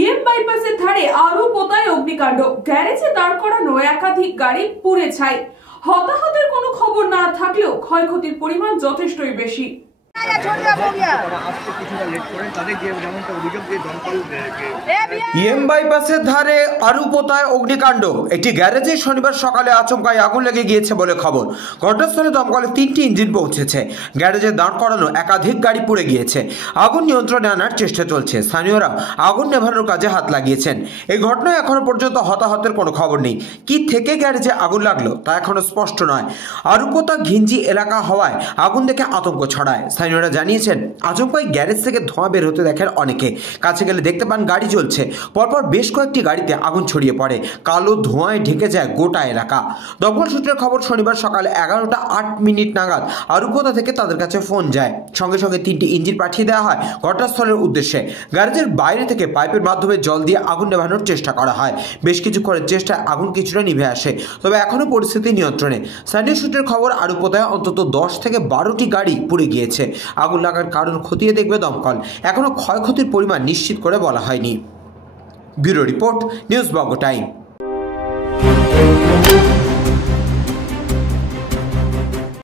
EM বাইপাসের ধারে আলু পোতায় অগ্নিকাণ্ড, গ্যারেজে দাঁড় করানো একাধিক গাড়ি পুড়ে ছাই। হতাহতের কোনো খবর না থাকলেও ক্ষয়ক্ষতির পরিমাণ যথেষ্টই বেশি। ইএম বাইপাসের ধারে আলু পোতায় অগ্নিকাণ্ড। একটি গ্যারেজে শনিবার সকালে আচমকায় আগুন লেগে গিয়েছে বলে খবর। ঘটনাস্থলে দমকলের 3টি ইঞ্জিন পৌঁছেছে। গ্যারেজে দাঁড় করানো একাধিক গাড়ি পুড়ে গিয়েছে। আগুন নিয়ন্ত্রণে আনার চেষ্টা চলছে। স্থানীয়রা আগুন নেভানোর কাজে হাত লাগিয়েছেন। এই ঘটনায় এখনো পর্যন্ত হতাহতের কোনো খবর নেই। কি থেকে গ্যারেজে আগুন লাগলো তা এখনো স্পষ্ট নয়। আলুপোতা ঘিঞ্জি এলাকা হওয়ায় আগুন দেখে আতঙ্ক ছড়ায়। স্থানীয়রা জানিয়েছেন, আচমকাই গ্যারেজ থেকে ধোঁয়া বের হতে দেখেন অনেকে। কাছে গেলে দেখতে পান গাড়ি জ্বলছে। পরপর বেশ কয়েকটি গাড়িতে আগুন ছড়িয়ে পড়ে। কালো ধোঁয়ায় ঢেকে যায় গোটা এলাকা। দমকল সূত্রের খবর, শনিবার সকালে 11টা 8 নাগাদ আলুপোতা থেকে তাদের কাছে ফোন যায়। সঙ্গে সঙ্গে 3টি ইঞ্জিন পাঠিয়ে দেওয়া হয় ঘটনাস্থলের উদ্দেশ্যে। গ্যারেজের বাইরে থেকে পাইপের মাধ্যমে জল দিয়ে আগুন নেভানোর চেষ্টা করা হয়। বেশ কিছুক্ষণের চেষ্টায় আগুন কিছুটা নিভে আসে, তবে এখনও পরিস্থিতি নিয়ন্ত্রণে। স্থানীয় সূত্রের খবর, আলুপোতায় অন্তত 10 থেকে 12টি গাড়ি পুড়ে গিয়েছে। আগুন লাগার কারণ খতিয়ে দেখবে দমকল। এখনও ক্ষয়ক্ষতির পরিমাণ নিশ্চিত করে বলা হয়নি। ব্যুরো রিপোর্ট, নিউজ বঙ্গ টাইম।